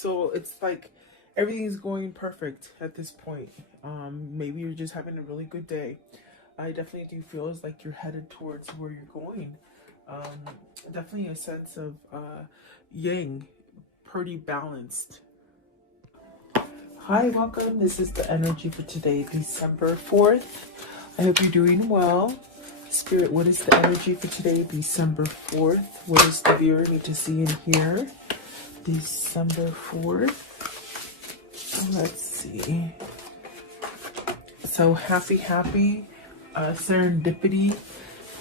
So it's like everything's going perfect at this point. Maybe you're just having a really good day. I definitely do feel as like you're headed towards where you're going. Um, Definitely a sense of yang, pretty balanced. Hi, welcome. This is the energy for today, December 4th. I hope you're doing well. Spirit, what is the energy for today, December 4th? What does the viewer need to see and hear? December 4th. Let's see. So happy, serendipity.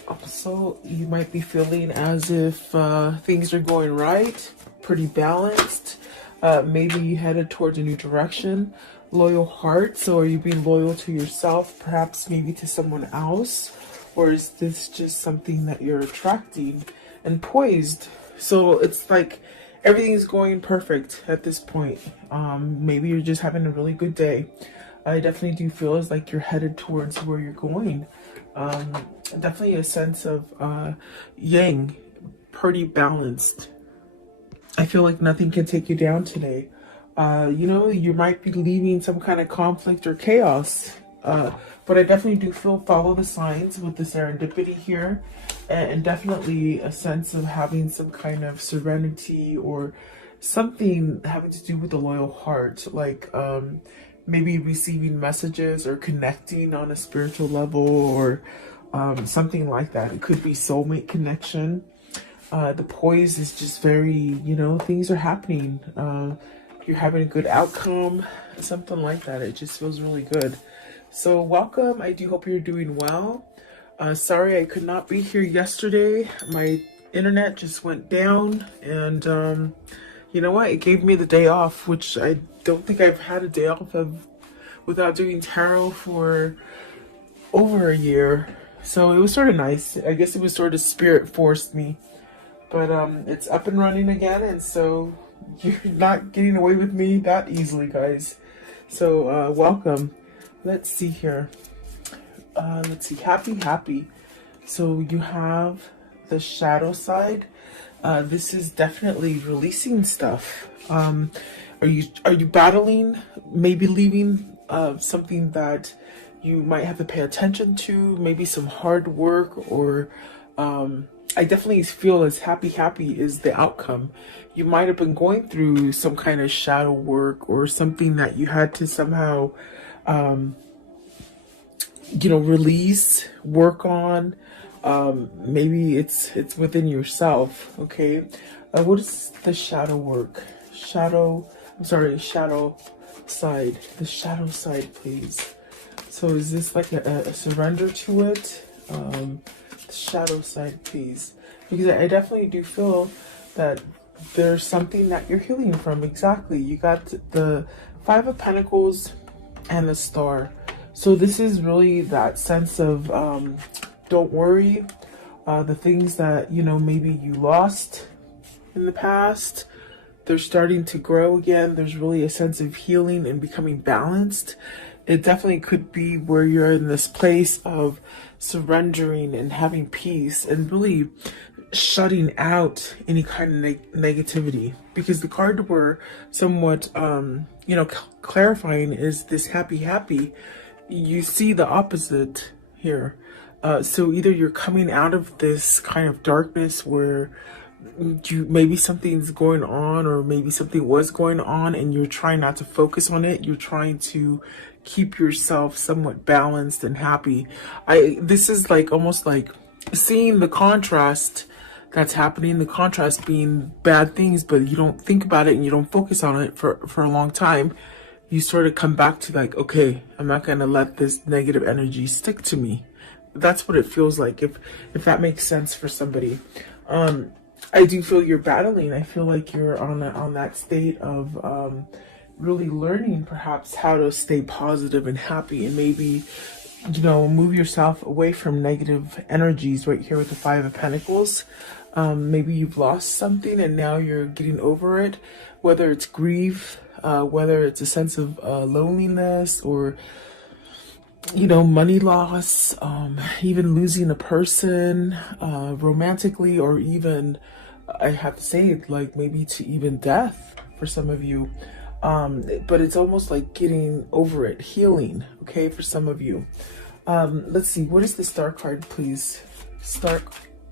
Also, you might be feeling as if things are going right, pretty balanced. Maybe you headed towards a new direction. Loyal heart. So are you being loyal to yourself, perhaps maybe to someone else? Or is this just something that you're attracting? And poised. So it's like everything's going perfect at this point. Maybe you're just having a really good day. I definitely do feel as like you're headed towards where you're going. Definitely a sense of yang, pretty balanced. I feel like nothing can take you down today. You might be leaving some kind of conflict or chaos. But I definitely do feel follow the signs with the serendipity here. And definitely a sense of having some kind of serenity or something having to do with the loyal heart. Like maybe receiving messages or connecting on a spiritual level or something like that. It could be soulmate connection. The poise is just very, things are happening. You're having a good outcome, something like that. It just feels really good. So welcome. I do hope you're doing well. Sorry I could not be here yesterday. My internet just went down and you know what? It gave me the day off, which I don't think I've had a day off without doing tarot for over a year. So it was sort of nice. I guess it was sort of spirit forced me. But it's up and running again, and so you're not getting away with me that easily, guys. So welcome. Let's see here. Let's see. Happy. So you have the shadow side. This is definitely releasing stuff. Are you battling? Maybe leaving something that you might have to pay attention to. Maybe some hard work or. I definitely feel as happy is the outcome. You might have been going through some kind of shadow work or something that you had to somehow, release, work on. Maybe it's within yourself. Okay. What is the shadow work? Shadow side. The shadow side, please. So is this like a surrender to it? Shadow side, please, because I definitely do feel that there's something that you're healing from. Exactly. You got the Five of Pentacles and the Star. So this is really that sense of don't worry. The things that maybe you lost in the past, they're starting to grow again. There's really a sense of healing and becoming balanced. It definitely could be where you're in this place of surrendering and having peace and really shutting out any kind of negativity, because the card we're somewhat clarifying is this happy. You see the opposite here. So either you're coming out of this kind of darkness where maybe something's going on, or maybe something was going on and you're trying not to focus on it. You're trying to keep yourself somewhat balanced and happy. This is like almost like seeing the contrast that's happening, the contrast being bad things, but you don't think about it and you don't focus on it for a long time. You sort of come back to like, okay, I'm not going to let this negative energy stick to me. That's what it feels like, if that makes sense for somebody. I do feel you're battling. I feel like you're on that state of really learning perhaps how to stay positive and happy, and maybe move yourself away from negative energies. Right here with the Five of Pentacles, maybe you've lost something and now you're getting over it, whether it's grief, whether it's a sense of loneliness, or money loss, even losing a person romantically, or even I have to say, like maybe to even death for some of you. But it's almost like getting over it, healing, okay, for some of you. Let's see, what is the star card, please? Star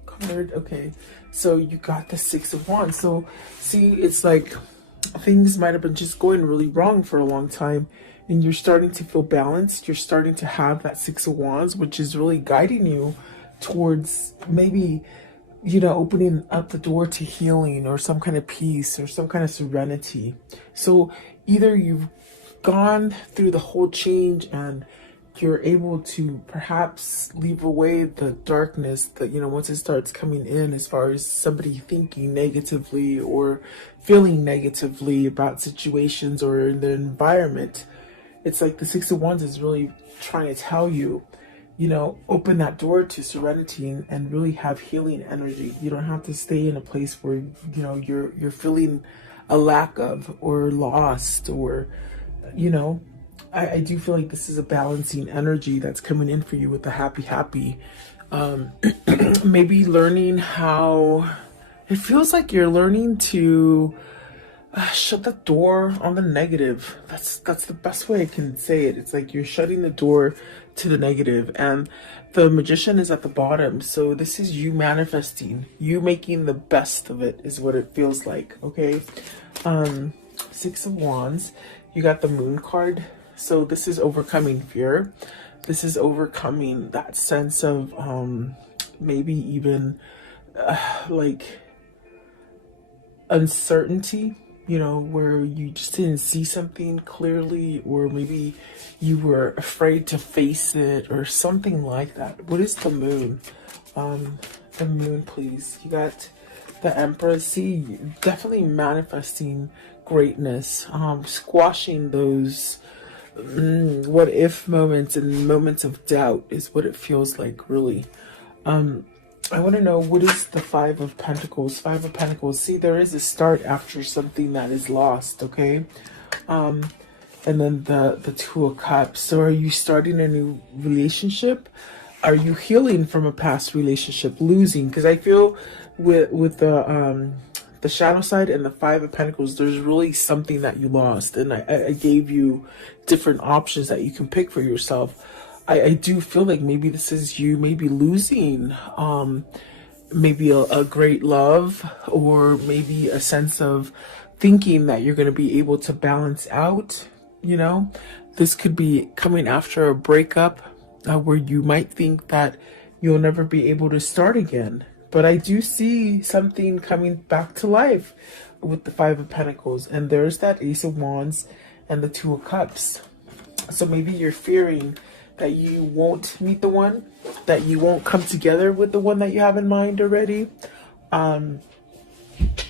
card, okay. So you got the Six of Wands. So see, it's like things might have been just going really wrong for a long time, and you're starting to feel balanced. You're starting to have that Six of Wands, which is really guiding you towards maybe, you know, opening up the door to healing or some kind of peace or some kind of serenity. So either you've gone through the whole change and you're able to perhaps leave away the darkness that, you know, once it starts coming in, as far as somebody thinking negatively or feeling negatively about situations or in the environment. It's like the Six of Wands is really trying to tell you, you know, open that door to serenity and really have healing energy. You don't have to stay in a place where, you know, you're feeling a lack of or lost, or, you know, I do feel like this is a balancing energy that's coming in for you with the happy. Maybe learning how, it feels like you're learning to shut the door on the negative. That's the best way I can say it. It's like you're shutting the door to the negative, and the Magician is at the bottom. So this is you manifesting, you making the best of it, is what it feels like. Okay. Six of Wands, you got the Moon card. So this is overcoming fear. This is overcoming that sense of maybe even like uncertainty, you know, where you just didn't see something clearly, or maybe you were afraid to face it or something like that. What is the Moon? The Moon, please. You got the Empress. See, definitely manifesting greatness, squashing those what if moments and moments of doubt is what it feels like, really. I want to know, what is the Five of Pentacles? Five of Pentacles. See, there is a start after something that is lost, okay? And then the Two of Cups. So are you starting a new relationship? Are you healing from a past relationship, losing? Because I feel with the shadow side and the Five of Pentacles, there's really something that you lost. And I gave you different options that you can pick for yourself. I do feel like maybe this is you maybe losing maybe a great love, or maybe a sense of thinking that you're going to be able to balance out, you know. This could be coming after a breakup where you might think that you'll never be able to start again. But I do see something coming back to life with the Five of Pentacles. And there's that Ace of Wands and the Two of Cups. So maybe you're fearing that you won't meet the one, that you won't come together with the one that you have in mind already.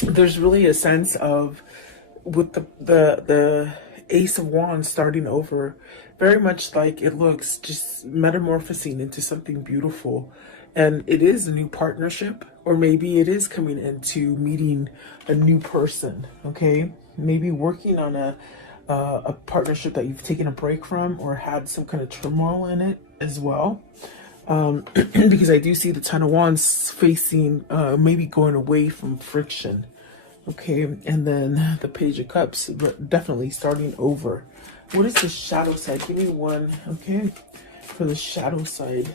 There's really a sense of, with the Ace of Wands starting over, very much like it looks, just metamorphosing into something beautiful. And it is a new partnership, or maybe it is coming into meeting a new person, okay? Maybe working on a partnership that you've taken a break from, or had some kind of turmoil in it as well. Because I do see the Ten of Wands facing, maybe going away from friction, okay? And then the Page of Cups, but definitely starting over. What is the shadow side? Give me one, okay? For the shadow side,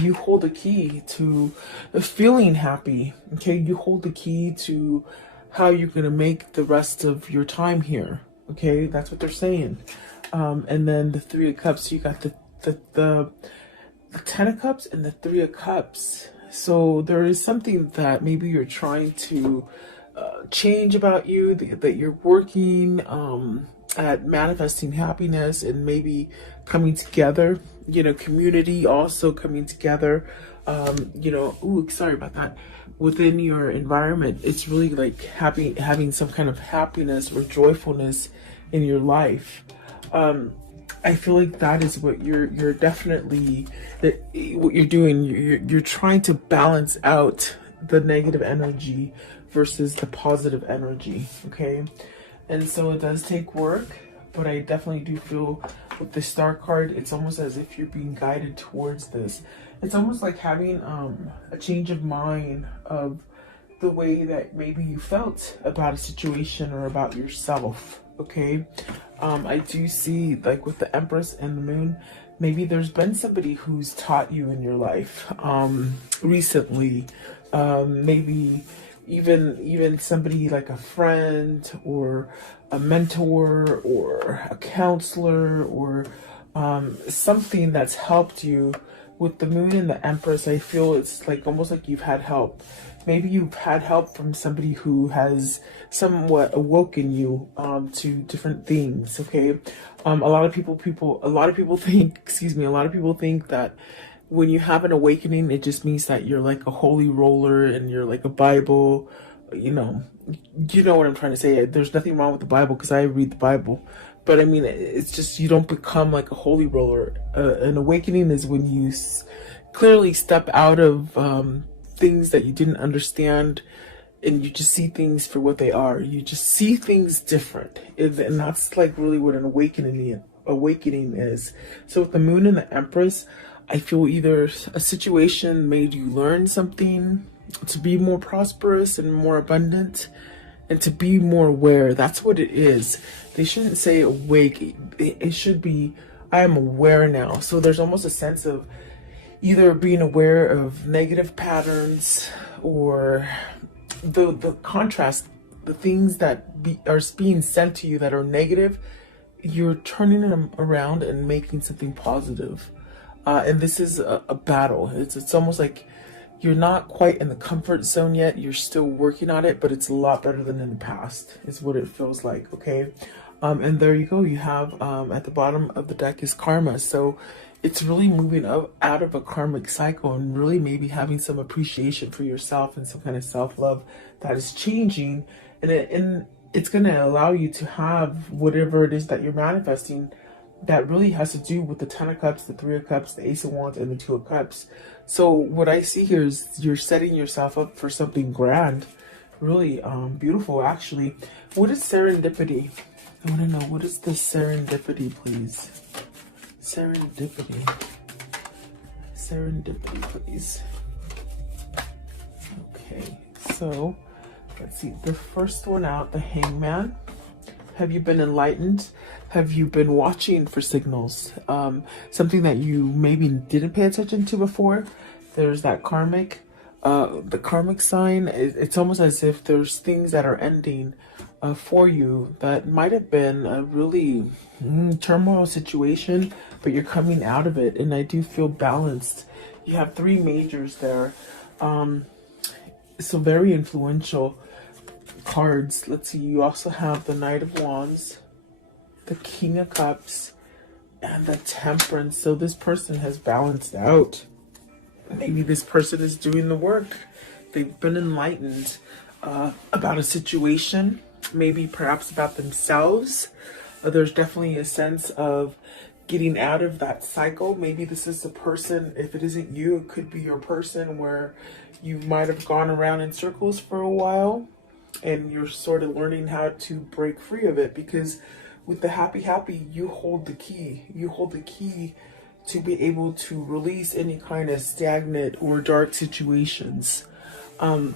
you hold the key to feeling happy, okay? You hold the key to how you're going to make the rest of your time here, okay? That's what they're saying. And then the Three of Cups, you got the Ten of Cups and the Three of Cups. So there is something that maybe you're trying to change about you, that you're working at manifesting happiness and maybe coming together, you know, community also coming together, you know, ooh, sorry about that, within your environment. It's really like having some kind of happiness or joyfulness in your life. I feel like that is what you're definitely, what you're doing. You're trying to balance out the negative energy versus the positive energy, okay? And so it does take work, but I definitely do feel with the Star card, it's almost as if you're being guided towards this. It's almost like having a change of mind of the way that maybe you felt about a situation or about yourself. Okay, I do see, like with the Empress and the Moon, maybe there's been somebody who's taught you in your life recently. Maybe even somebody like a friend or a mentor or a counselor or something that's helped you. With the Moon and the Empress, I feel it's like almost like you've had help. Maybe you've had help from somebody who has somewhat awoken you to different things. Okay, a lot of people think, excuse me, a lot of people think that when you have an awakening, it just means that you're like a holy roller and you're like a Bible. You know what I'm trying to say. There's nothing wrong with the Bible because I read the Bible. But I mean, it's just you don't become like a holy roller. An awakening is when you clearly step out of things that you didn't understand, and you just see things for what they are. You just see things different, and that's like really what an awakening is. So with the Moon and the Empress, I feel either a situation made you learn something to be more prosperous and more abundant, and to be more aware. That's what it is. They shouldn't say awake. It should be, I am aware now. So there's almost a sense of either being aware of negative patterns or the contrast, the things that are being sent to you that are negative, you're turning them around and making something positive. And this is a battle. It's almost like you're not quite in the comfort zone yet. You're still working on it, but it's a lot better than in the past, is what it feels like, okay? And there you go. You have, at the bottom of the deck is karma. So it's really moving out of a karmic cycle and really maybe having some appreciation for yourself and some kind of self-love that is changing. And it's going to allow you to have whatever it is that you're manifesting that really has to do with the Ten of Cups, the Three of Cups, the Ace of Wands, and the Two of Cups. So what I see here is you're setting yourself up for something grand. Really beautiful, actually. What is serendipity? I want to know, what is the serendipity, please? Serendipity. Serendipity, please. Okay, so let's see. The first one out, the Hangman. Have you been enlightened? Have you been watching for signals? Something that you maybe didn't pay attention to before? There's that karmic, the karmic sign. It's almost as if there's things that are ending for you that might have been a really turmoil situation, but you're coming out of it. And I do feel balanced. You have three majors there. So very influential cards. Let's see, you also have the Knight of Wands, the King of Cups, and the Temperance. So this person has balanced out. Maybe this person is doing the work. They've been enlightened about a situation, maybe perhaps about themselves. There's definitely a sense of getting out of that cycle. Maybe this is the person, if it isn't you, it could be your person where you might have gone around in circles for a while and you're sort of learning how to break free of it, because with the happy, you hold the key. You hold the key to be able to release any kind of stagnant or dark situations. I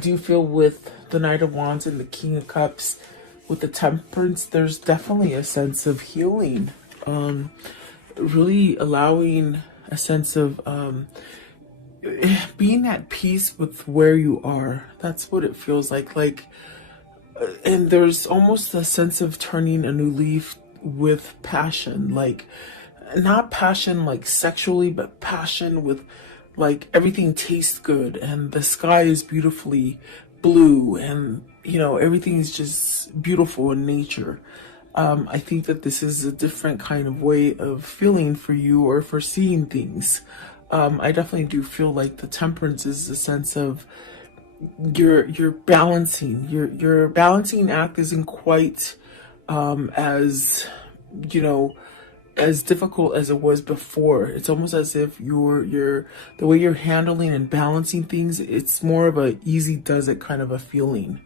do feel with the Knight of Wands and the King of Cups, with the Temperance, there's definitely a sense of healing. Really allowing a sense of being at peace with where you are. That's what it feels like. And there's almost a sense of turning a new leaf with passion, like not passion like sexually, but passion with like everything tastes good and the sky is beautifully blue and everything is just beautiful in nature. I think that this is a different kind of way of feeling for you or for seeing things. I definitely do feel like the Temperance is a sense of you're balancing. Your balancing act isn't quite as as difficult as it was before. It's almost as if the way you're handling and balancing things, it's more of a easy does it kind of a feeling.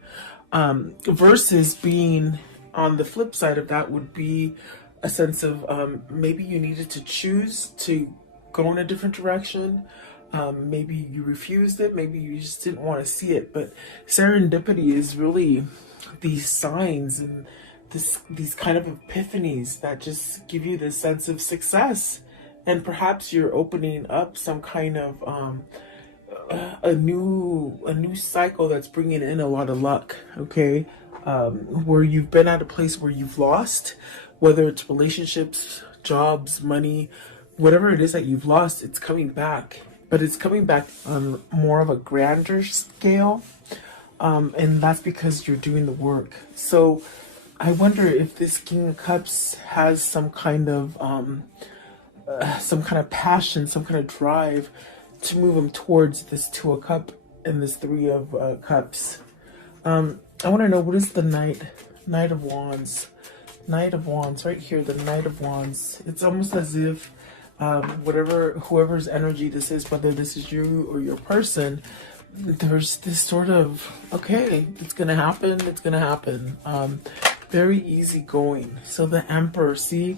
Versus being on the flip side of that would be a sense of maybe you needed to choose to go in a different direction. Maybe you refused it, maybe you just didn't want to see it. But serendipity is really these signs and these kind of epiphanies that just give you this sense of success. And perhaps you're opening up some kind of a new cycle that's bringing in a lot of luck. Okay, where you've been at a place where you've lost, whether it's relationships, jobs, money, whatever it is that you've lost, it's coming back. But it's coming back on more of a grander scale, and that's because you're doing the work. So I wonder if this King of Cups has some kind of passion, some kind of drive to move him towards this Two of Cups and this Three of Cups. I want to know, what is the Knight of Wands? Knight of Wands, right here, the Knight of Wands. It's almost as if whoever's energy this is, whether this is you or your person, there's this sort of, okay, it's gonna happen. Very easygoing. So the Emperor, see,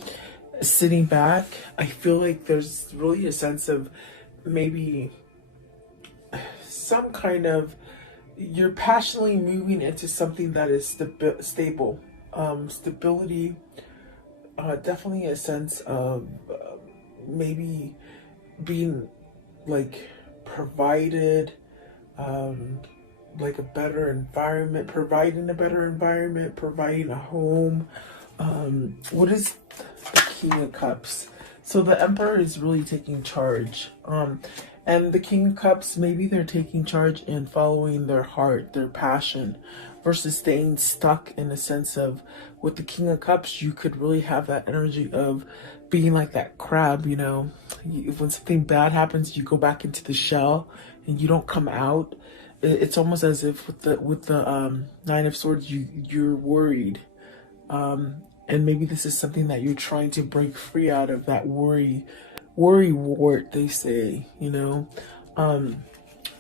sitting back, I feel like there's really a sense of maybe some kind of, you're passionately moving into something that is stable. Stability, definitely a sense of maybe being like provided, like a better environment, providing a home. What is the King of Cups? So the Emperor is really taking charge. And the King of Cups, maybe they're taking charge in following their heart, their passion, versus staying stuck in a sense of, with the King of Cups, you could really have that energy of being like that crab, you know. When something bad happens, you go back into the shell and you don't come out. It's almost as if with the Nine of Swords, you're worried. And maybe this is something that you're trying to break free out of, that worry wart, they say, you know.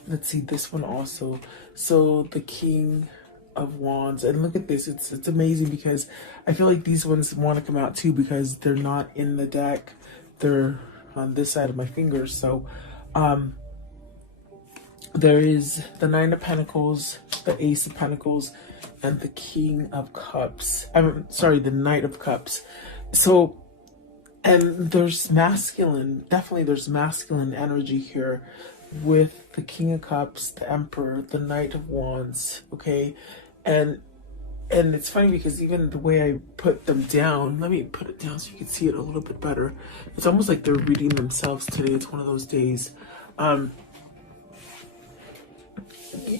Let's see this one also. So the King of Wands, and look at this, it's amazing, because I feel like these ones want to come out too, because they're not in the deck, they're on this side of my fingers. So there is the Nine of Pentacles, the Ace of Pentacles, and the King of Cups. I'm sorry, the Knight of Cups. So, and there's masculine, definitely there's masculine energy here with the King of Cups, the Emperor, the Knight of Wands, okay? And it's funny because even the way I put them down, let me put it down so you can see it a little bit better. It's almost like they're reading themselves today. It's one of those days.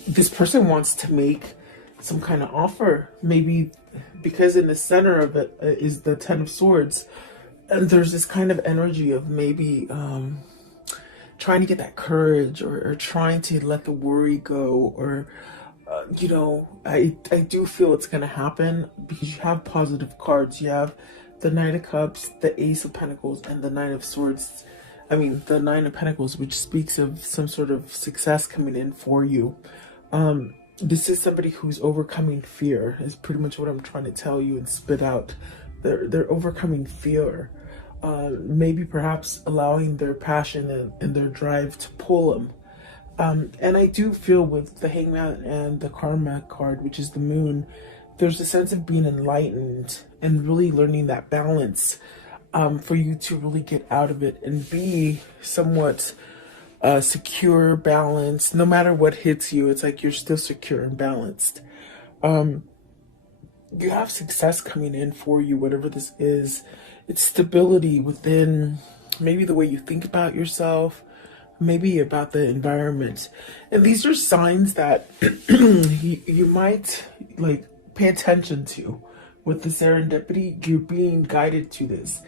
This person wants to make some kind of offer, maybe because in the center of it is the Ten of Swords, and there's this kind of energy of maybe trying to get that courage, or trying to let the worry go, or you know, I do feel it's gonna happen, because you have positive cards. You have the Knight of Cups, the Ace of Pentacles, and the Nine of Swords. I mean, the Nine of Pentacles, which speaks of some sort of success coming in for you. This is somebody who's overcoming fear, is pretty much what I'm trying to tell you and spit out. They're overcoming fear. Maybe perhaps allowing their passion and their drive to pull them. And I do feel with the Hangman and the Karma card, which is the Moon, there's a sense of being enlightened and really learning that balance, for you to really get out of it and be somewhat secure, balanced. No matter what hits you, it's like you're still secure and balanced. You have success coming in for you, whatever this is. It's stability within maybe the way you think about yourself, maybe about the environment. And these are signs that you might like pay attention to. With the serendipity, you're being guided to this.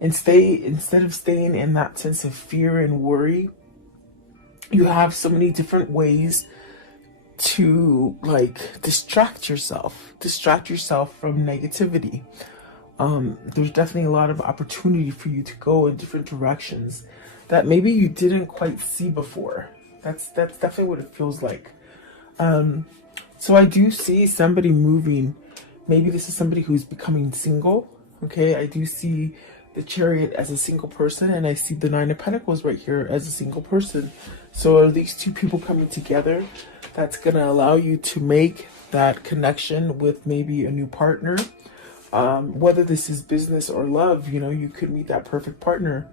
And instead of staying in that sense of fear and worry, you have so many different ways to like distract yourself from negativity. There's definitely a lot of opportunity for you to go in different directions that maybe you didn't quite see before. That's definitely what it feels like. So I do see somebody moving. Maybe this is somebody who's becoming single. Okay, I do see the Chariot as a single person, and I see the Nine of Pentacles right here as a single person. So are these two people coming together that's going to allow you to make that connection with maybe a new partner? Whether this is business or love, you know, you could meet that perfect partner.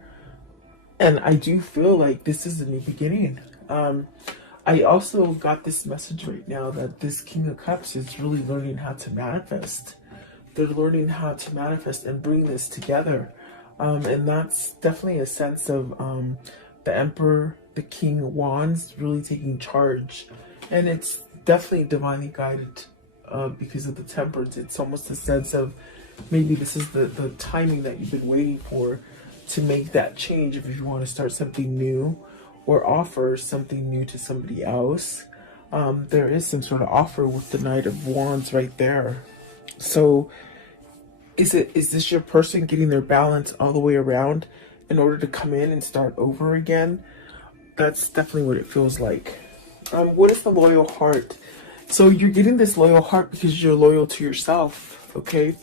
And I do feel like this is a new beginning. I also got this message right now that this King of Cups is really learning how to manifest. They're learning how to manifest and bring this together. And that's definitely a sense of the Emperor, the King of Wands really taking charge. And it's definitely divinely guided because of the Temperance. It's almost a sense of maybe this is the timing that you've been waiting for to make that change if you want to start something new or offer something new to somebody else. There is some sort of offer with the Knight of Wands right there. So is this your person getting their balance all the way around in order to come in and start over again? That's definitely what it feels like. What is the loyal heart? So you're getting this loyal heart because you're loyal to yourself, okay?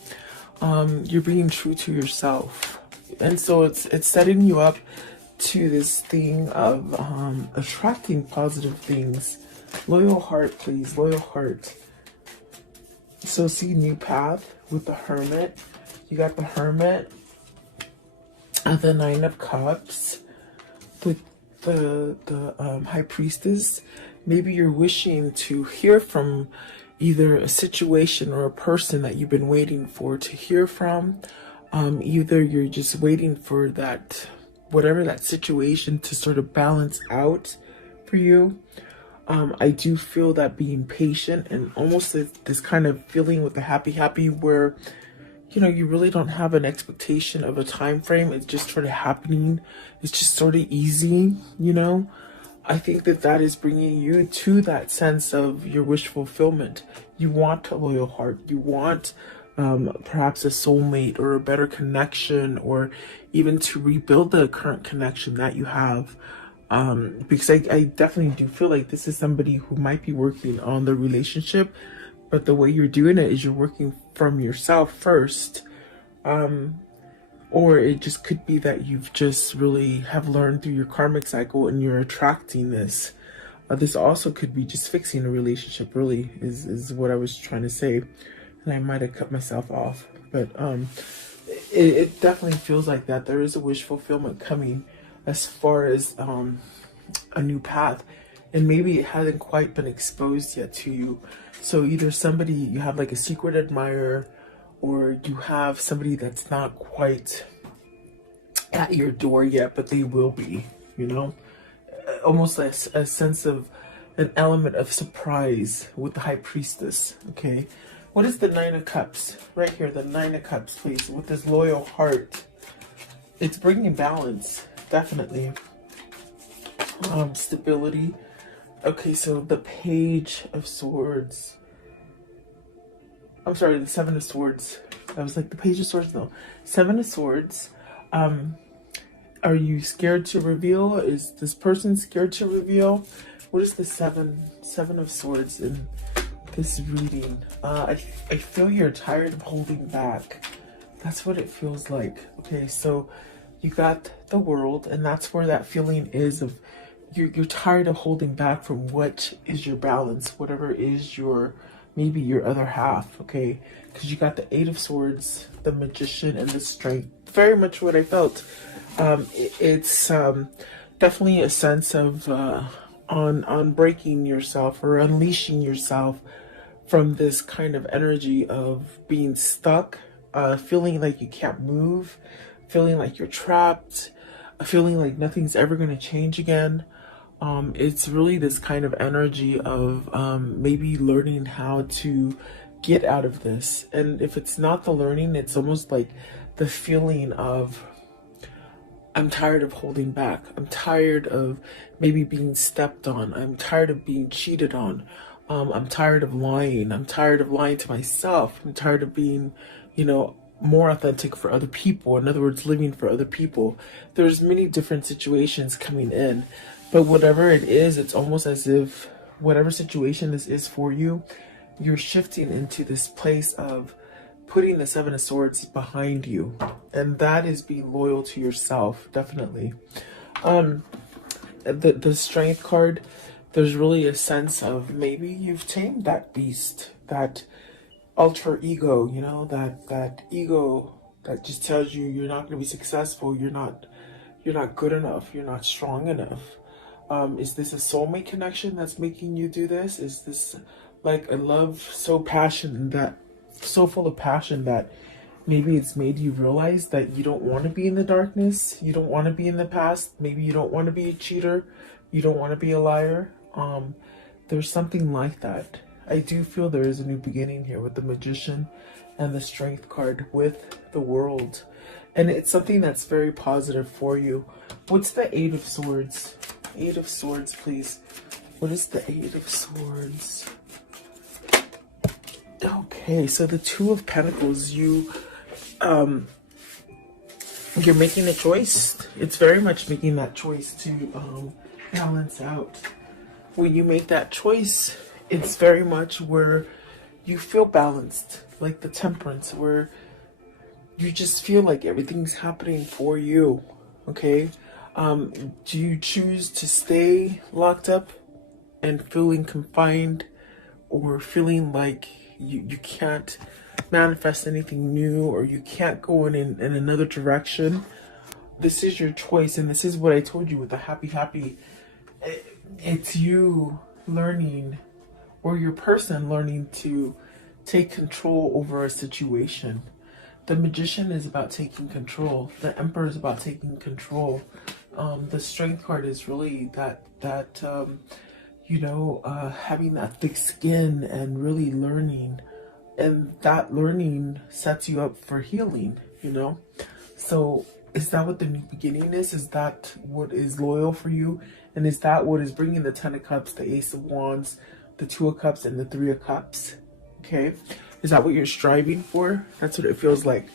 You're being true to yourself. And so it's setting you up to this thing of attracting positive things. Loyal heart, please. Loyal heart. So see new path with the Hermit. You got the Hermit, the Nine of Cups, with the High Priestess. Maybe you're wishing to hear from either a situation or a person that you've been waiting for to hear from. Either you're just waiting for that, whatever that situation to sort of balance out for you. I do feel that being patient and almost this kind of feeling with the happy where, you know, you really don't have an expectation of a time frame. It's just sort of happening. It's just sort of easy, you know. I think that is bringing you to that sense of your wish fulfillment. You want a loyal heart. You want perhaps a soulmate or a better connection, or even to rebuild the current connection that you have. Because I definitely do feel like this is somebody who might be working on the relationship, but the way you're doing it is you're working from yourself first. Or it just could be that you've just really have learned through your karmic cycle and you're attracting this. This also could be just fixing a relationship, really, is what I was trying to say. And I might have cut myself off. But it definitely feels like that. There is a wish fulfillment coming as far as a new path. And maybe it hasn't quite been exposed yet to you. So either somebody, you have like a secret admirer, or you have somebody that's not quite at your door yet, but they will be, you know? Almost like a sense of an element of surprise with the High Priestess, okay? What is the Nine of Cups? Right here, the Nine of Cups, please, with this loyal heart. It's bringing balance, definitely. Stability. Okay, so the Page of Swords. I'm sorry, the Seven of Swords. I was like, the Page of Swords, no. Seven of Swords. Are you scared to reveal? Is this person scared to reveal? What is the Seven of Swords in this reading? I feel you're tired of holding back. That's what it feels like. Okay, so you got the World, and that's where that feeling is of you're tired of holding back from what is your balance, whatever is your, maybe your other half, okay? Because you got the Eight of Swords, the Magician, and the Strength. Very much what I felt. It's definitely a sense of on breaking yourself or unleashing yourself from this kind of energy of being stuck, feeling like you can't move, feeling like you're trapped, feeling like nothing's ever going to change again. It's really this kind of energy of maybe learning how to get out of this. And if it's not the learning, it's almost like the feeling of, I'm tired of holding back. I'm tired of maybe being stepped on. I'm tired of being cheated on. I'm tired of lying. I'm tired of lying to myself. I'm tired of being, you know, more authentic for other people. In other words, living for other people. There's many different situations coming in, but whatever it is, it's almost as if whatever situation this is for you, you're shifting into this place of putting the Seven of Swords behind you, and that is being loyal to yourself, definitely. The Strength card, there's really a sense of maybe you've tamed that beast, that alter ego, you know, that ego that just tells you you're not going to be successful, you're not good enough, you're not strong enough. Is this a soulmate connection that's making you do this? Is this like a love so passionate, that so full of passion that maybe it's made you realize that you don't want to be in the darkness, you don't want to be in the past, maybe you don't want to be a cheater, you don't want to be a liar? There's something like that. I do feel there is a new beginning here with the Magician and the Strength card with the World. And it's something that's very positive for you. What's the Eight of Swords? Eight of Swords, please. What is the Eight of Swords? Okay, so the Two of Pentacles, you're making a choice. It's very much making that choice to balance out. When you make that choice, it's very much where you feel balanced, like the Temperance, where you just feel like everything's happening for you, okay? Do you choose to stay locked up and feeling confined, or feeling like you can't manifest anything new, or you can't go in another direction? This is your choice, and this is what I told you with the happy. It's you learning, or your person learning to take control over a situation. The Magician is about taking control. The Emperor is about taking control. The Strength card is really that having that thick skin and really learning. And that learning sets you up for healing, you know? So is that what the new beginning is? Is that what is loyal for you? And is that what is bringing the Ten of Cups, the Ace of Wands, the Two of Cups, and the Three of Cups? Okay. Is that what you're striving for? That's what it feels like.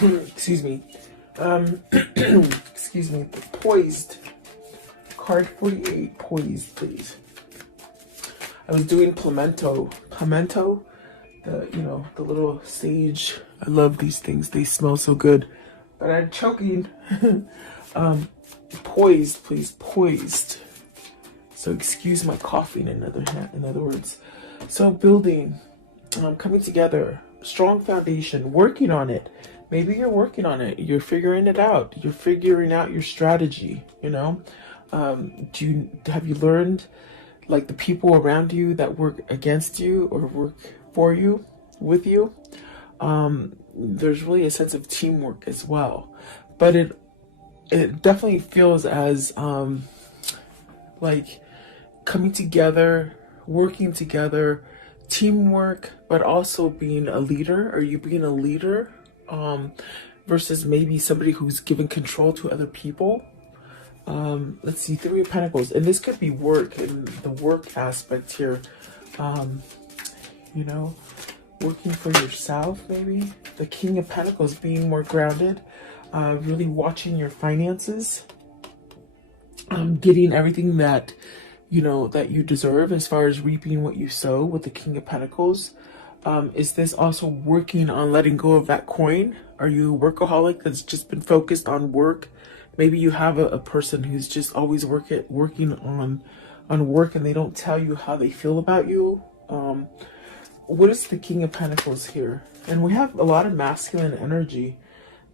Excuse me. Excuse me. Poised. Card 48. Poised, please. I was doing pimento. Pimento? The little sage. I love these things. They smell so good. But I'm choking. Poised, please. Poised. So excuse my coughing, in other words. So building, coming together, strong foundation, working on it. Maybe you're working on it. You're figuring it out. You're figuring out your strategy, you know? Have you learned, like, the people around you that work against you or work for you, with you? There's really a sense of teamwork as well. But it definitely feels as, like, coming together, working together, teamwork, but also being a leader. Are you being a leader versus maybe somebody who's giving control to other people? Let's see, Three of Pentacles, and this could be work, and the work aspect here. Working for yourself, maybe. The King of Pentacles, being more grounded, really watching your finances, getting everything that you deserve, as far as reaping what you sow with the King of Pentacles. Is this also working on letting go of that coin? Are you a workaholic that's just been focused on work? Maybe you have a person who's just always working on work, and they don't tell you how they feel about you. What is the King of Pentacles here? And we have a lot of masculine energy.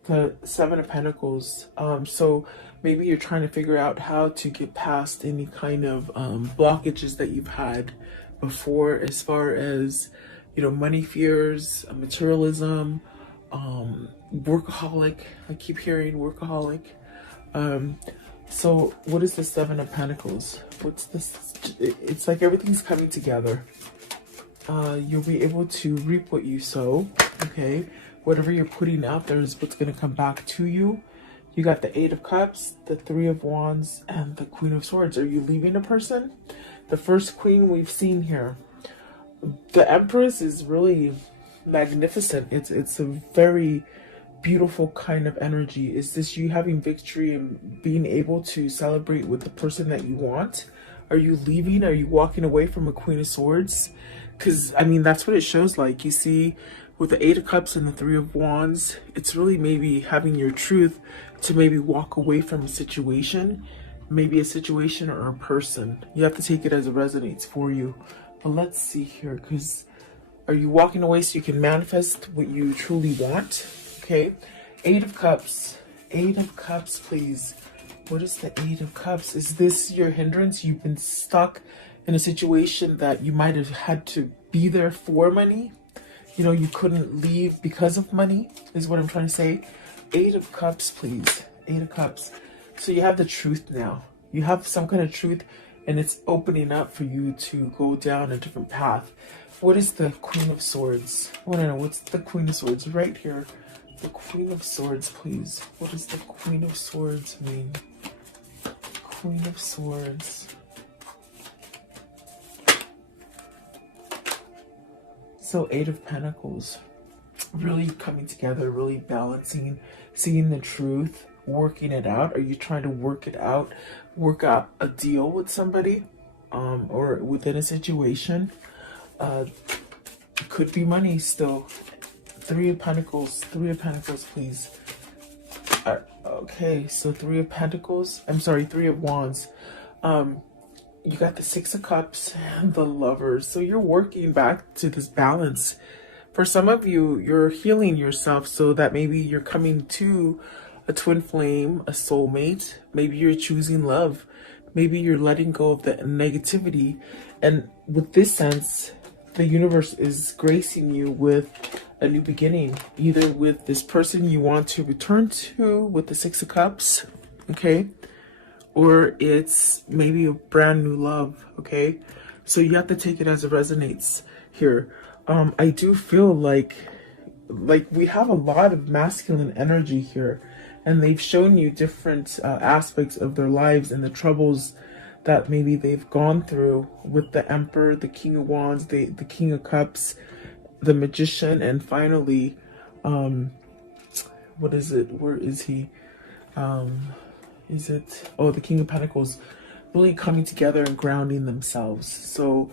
The Seven of Pentacles. So maybe you're trying to figure out how to get past any kind of blockages that you've had before, as far as, money fears, materialism, workaholic. I keep hearing workaholic. So what is the Seven of Pentacles? What's this? It's like everything's coming together. You'll be able to reap what you sow. Okay. Whatever you're putting out there is what's going to come back to you. You got the Eight of Cups, the Three of Wands, and the Queen of Swords. Are you leaving a person? The first queen we've seen here. The Empress is really magnificent. It's a very beautiful kind of energy. Is this you having victory and being able to celebrate with the person that you want? Are you leaving? Are you walking away from a Queen of Swords? Because, I mean, that's what it shows like. You see, with the Eight of Cups and the Three of Wands, it's really maybe having your truth to maybe walk away from a situation, maybe a situation or a person. You have to take it as it resonates for you. But let's see here, because are you walking away so you can manifest what you truly want? Okay, Eight of Cups. Eight of Cups, please. What is the Eight of Cups? Is this your hindrance? You've been stuck in a situation that you might have had to be there for money. You know, you couldn't leave because of money, is what I'm trying to say. Eight of Cups, please. Eight of Cups. So you have the truth now. You have some kind of truth, and it's opening up for you to go down a different path. What is the Queen of Swords? I want to know, what's the Queen of Swords right here? The Queen of Swords, please. What does the Queen of Swords mean? Queen of Swords. So Eight of Pentacles, really coming together, really balancing, seeing the truth, working it out. Are you trying to work it out, work out a deal with somebody, or within a situation? It could be money still. Three of Pentacles, please. Okay, so Three of Pentacles, I'm sorry, Three of Wands. You got the Six of Cups and the Lovers. So you're working back to this balance. For some of you, you're healing yourself so that maybe you're coming to a twin flame, a soulmate. Maybe you're choosing love. Maybe you're letting go of the negativity. And with this sense, the universe is gracing you with a new beginning. Either with this person you want to return to with the Six of Cups, okay? Or it's maybe a brand new love, okay? So you have to take it as it resonates here. I do feel like we have a lot of masculine energy here, and they've shown you different aspects of their lives and the troubles that maybe they've gone through with the Emperor, the King of Wands, the King of Cups, the Magician, and finally, what is it? Where is he? Is it, oh, the King of Pentacles, really coming together and grounding themselves. So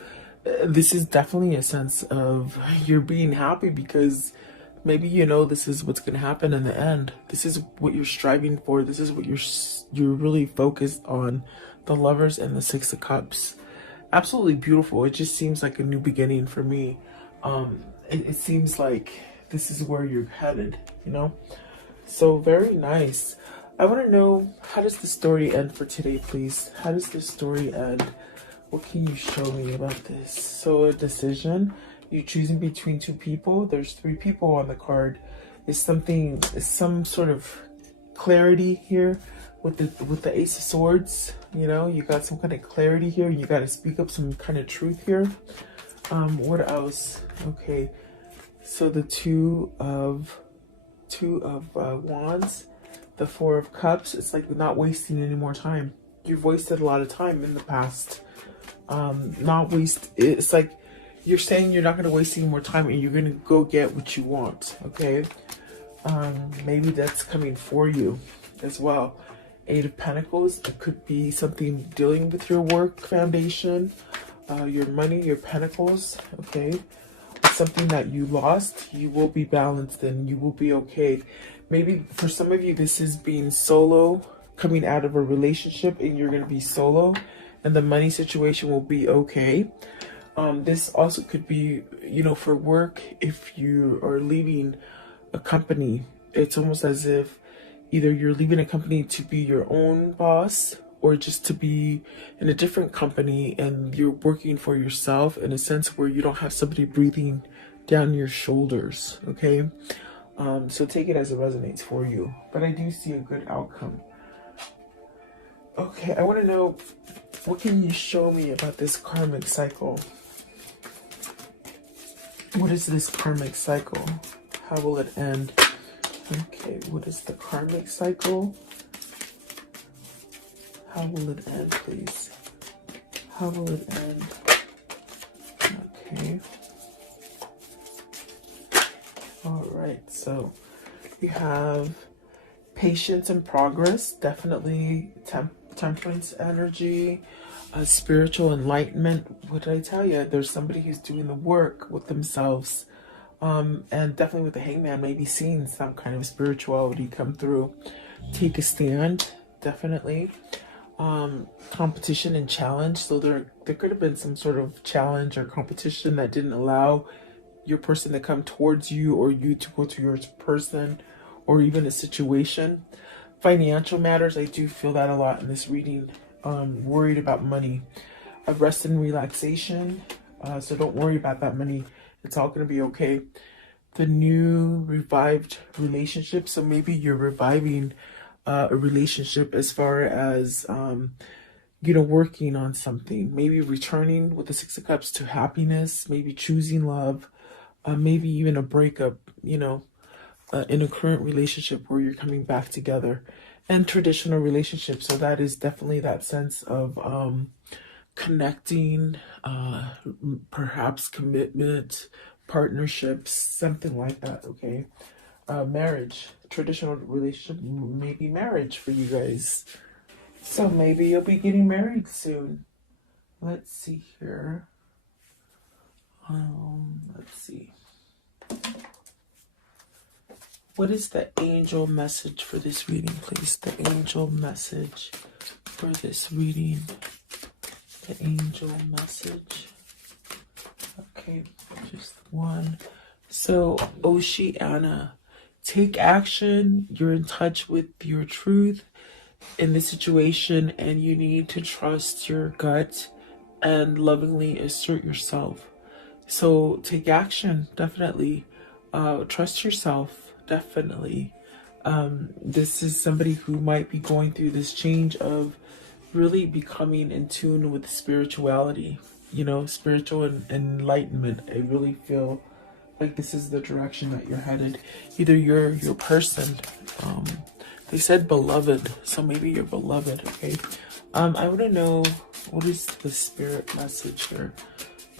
this is definitely a sense of you're being happy because maybe you know this is what's going to happen in the end. This is what you're striving for. This is what you're really focused on. The Lovers and the Six of Cups. Absolutely beautiful. It just seems like a new beginning for me. It seems like this is where you're headed, you know? So very nice. I want to know, how does the story end for today, please? How does the story end? What can you show me about this? So a decision, you're choosing between two people. There's three people on the card. Is some sort of clarity here with the Ace of Swords? You know, you got some kind of clarity here. You got to speak up some kind of truth here. What else? Okay, so the Two of Wands. The Four of Cups, it's like not wasting any more time. You've wasted a lot of time in the past. It's like you're saying you're not going to waste any more time and you're going to go get what you want, okay? Maybe that's coming for you as well. Eight of Pentacles, it could be something dealing with your work foundation, your money, your pentacles, okay? Something that you lost, you will be balanced and you will be okay. Maybe for some of you, this is being solo, coming out of a relationship and you're going to be solo and the money situation will be okay. This also could be, you know, for work, if you are leaving a company, it's almost as if either you're leaving a company to be your own boss or just to be in a different company and you're working for yourself in a sense where you don't have somebody breathing down your shoulders, okay? So take it as it resonates for you. But I do see a good outcome. Okay, I want to know, what can you show me about this karmic cycle? What is this karmic cycle? How will it end? Okay, what is the karmic cycle? How will it end, please? How will it end? Okay. All right, so you have patience and progress, definitely temperance energy, spiritual enlightenment. What did I tell you? There's somebody who's doing the work with themselves. And definitely with the Hangman, maybe seeing some kind of spirituality come through. Take a stand, definitely. Competition and challenge. So there could have been some sort of challenge or competition that didn't allow your person to come towards you, or you to go to your person, or even a situation. Financial matters, I do feel that a lot in this reading. Worried about money. A rest and relaxation. So don't worry about that money. It's all going to be okay. The new revived relationship. So maybe you're reviving a relationship as far as, working on something. Maybe returning with the Six of Cups to happiness. Maybe choosing love. Maybe even a breakup, in a current relationship where you're coming back together. And traditional relationships. So that is definitely that sense of connecting, perhaps commitment, partnerships, something like that, okay? Marriage, traditional relationship, maybe marriage for you guys. So maybe you'll be getting married soon. Let's see here. Let's see. What is the angel message for this reading, please? The angel message for this reading. The angel message. Okay, just one. So, Oceana, take action. You're in touch with your truth in this situation, and you need to trust your gut and lovingly assert yourself. So, take action, definitely. Trust yourself. Definitely. This is somebody who might be going through this change of really becoming in tune with spirituality, spiritual enlightenment. I really feel like this is the direction that you're headed. Either you're your person. They said beloved, so maybe you're beloved, okay? I want to know, what is the spirit message here?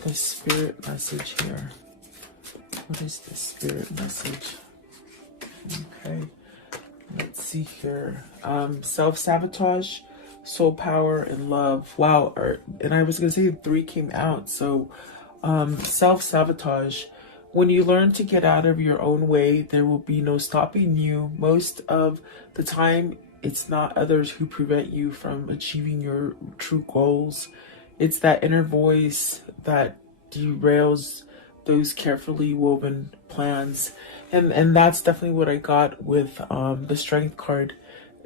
The spirit message here. What is the spirit message? Okay, let's see here. Self-sabotage, soul power, and love. Wow, and I was gonna say 3 came out. So self-sabotage. When you learn to get out of your own way, there will be no stopping you. Most of the time, it's not others who prevent you from achieving your true goals. It's that inner voice that derails those carefully woven plans. And that's definitely what I got with the strength card.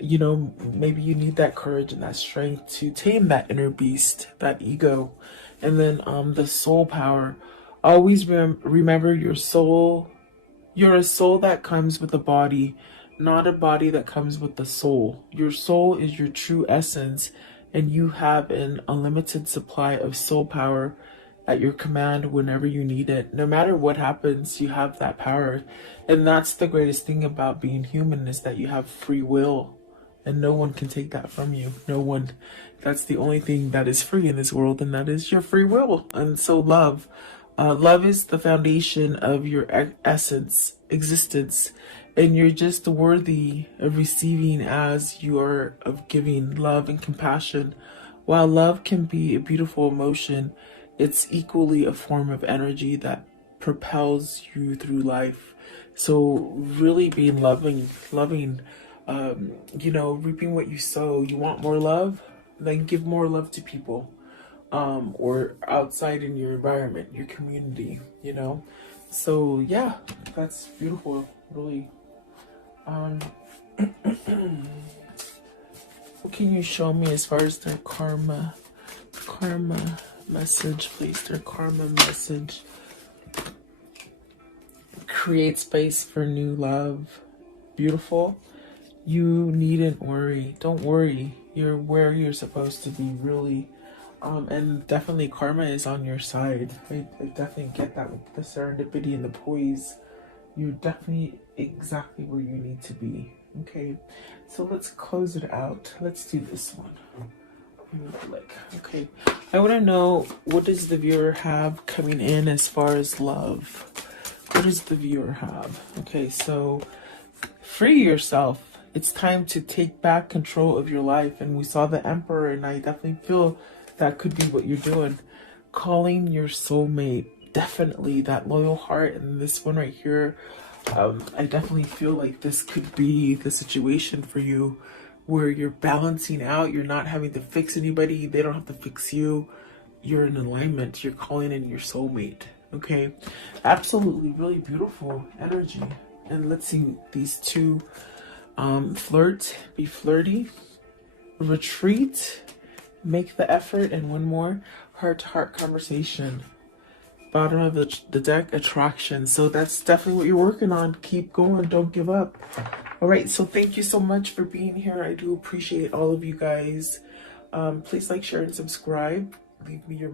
Maybe you need that courage and that strength to tame that inner beast, that ego. And then the soul power. Always remember your soul. You're a soul that comes with a body, not a body that comes with the soul. Your soul is your true essence, and you have an unlimited supply of soul power at your command whenever you need it. No matter what happens, you have that power. And that's the greatest thing about being human, is that you have free will, and no one can take that from you. No one. That's the only thing that is free in this world, and that is your free will. And so love. Love is the foundation of your existence, and you're just worthy of receiving as you are of giving love and compassion. While love can be a beautiful emotion, it's equally a form of energy that propels you through life. So really being loving, reaping what you sow. You want more love? Then give more love to people. Or outside in your environment, your community, So yeah, that's beautiful, really. What can you show me as far as their karma message, please? Their karma message. Create space for new love. Beautiful. You needn't worry. Don't worry. You're where you're supposed to be, really. And definitely karma is on your side. I definitely get that with the serendipity and the poise. You're definitely exactly where you need to be. Okay, so let's close it out. Let's do this one. Okay, I want to know, what does the viewer have coming in as far as love? What does the viewer have? Okay, so free yourself. It's time to take back control of your life. And we saw the Emperor, and I definitely feel that could be what you're doing. Calling your soulmate. definitely that loyal heart. And this one right here, I definitely feel like this could be the situation for you where you're balancing out. You're not having to fix anybody. They don't have to fix you. You're in alignment. You're calling in your soulmate. Okay. Absolutely really beautiful energy. And let's see these two. Flirt, be flirty, retreat, make the effort, and one more, heart-to-heart conversation. Bottom of the deck, attraction. So that's definitely what you're working on. Keep going, don't give up. All right, so thank you so much for being here. I do appreciate all of you guys. Please like, share, and subscribe. Leave me your